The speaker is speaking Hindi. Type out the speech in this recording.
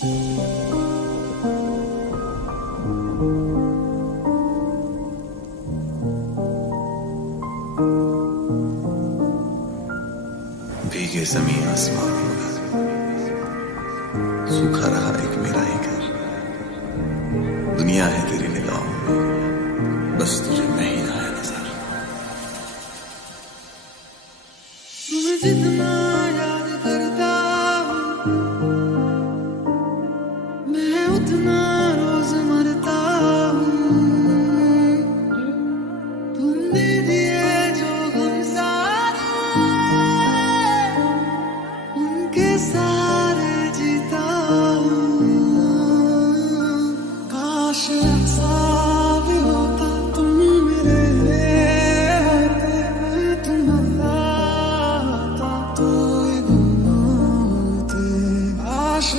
भीगे ज़मीं आसमान सूखा रहा एक मेरा ही घर। दुनिया है तेरी निगाहों में, बस तुझे मैं ही आया नजर। तुम्हें जितना याद करता हूँ मैं उतना रोज मरता हूँ। तुमने दिए जो गम सारे उनके सारे जीता हूँ। काश ऐसा भी होता तुम मेरे होते, मैं तुम्हारा होता तो ये गुम होते। काश